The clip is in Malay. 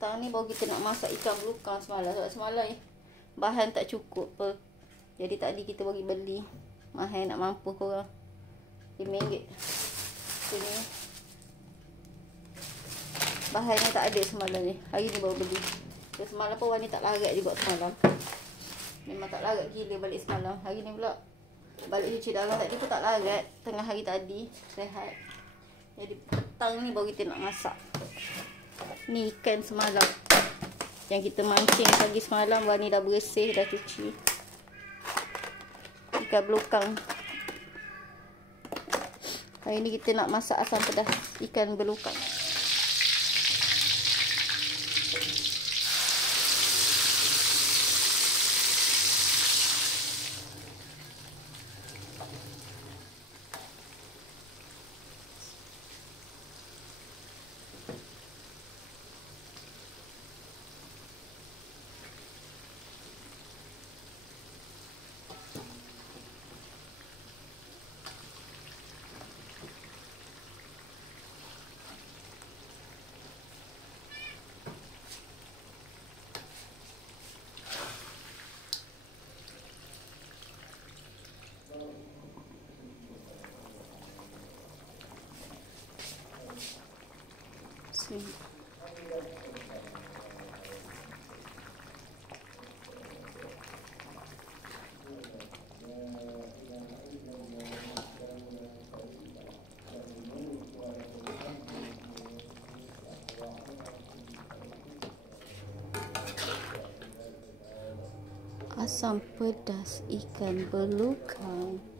Petang ni baru kita nak masak ikan belukang semalam. Sebab semalam bahan tak cukup apa. Jadi tadi kita bagi beli. Mahal nak mampu korang. RM5. Sini. Bahannya tak ada semalam ni. Hari ni baru beli. So, semalam pun Wani tak larat juga semalam. Memang tak larat gila balik semalam. Hari ni pula balik cuci darah tadi pun tak larat. Tengah hari tadi. Rehat. Jadi petang ni baru kita nak masak. Ni ikan semalam yang kita mancing pagi semalam. Wani dah bersih, dah cuci. Ikan belukang. Hari ni kita nak masak asam pedas ikan belukang. Asam pedas ikan belukang.